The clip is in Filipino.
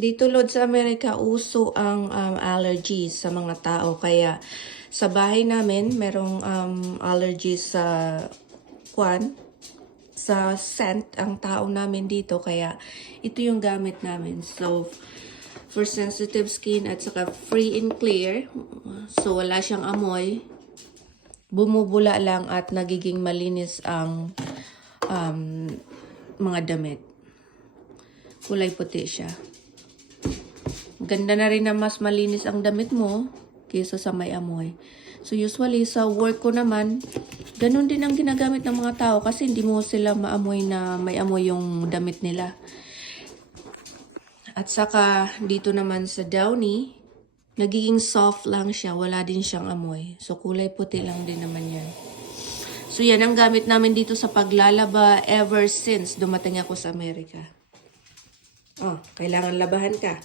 Dito, Lord, sa Amerika, uso ang allergies sa mga tao. Kaya sa bahay namin, merong allergies sa scent ang tao namin dito. Kaya ito yung gamit namin. So, for sensitive skin at saka free and clear. So, wala siyang amoy. Bumubula lang at nagiging malinis ang mga damit. Kulay puti siya. Ganda na rin na mas malinis ang damit mo kaysa sa may amoy. So usually sa work ko naman, ganun din ang ginagamit ng mga tao kasi hindi mo sila maamoy na may amoy yung damit nila. At saka dito naman sa Downy, nagiging soft lang siya, wala din siyang amoy. So kulay puti lang din naman yan. So yan ang gamit namin dito sa paglalaba ever since dumating ako sa Amerika. Oh, kailangan labahan ka.